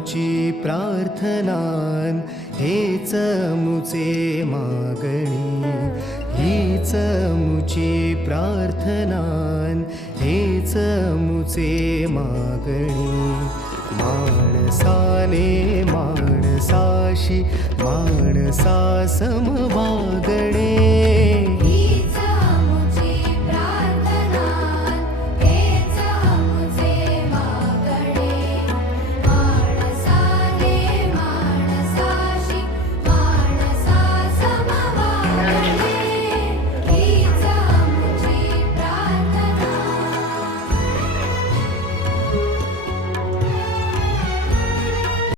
मुची प्रार्थनान हेच मुचे मागणी, हीच मुची प्रार्थनान हेच मुचे मागणी. माणसाने माणसाशी माणसासम वागणे,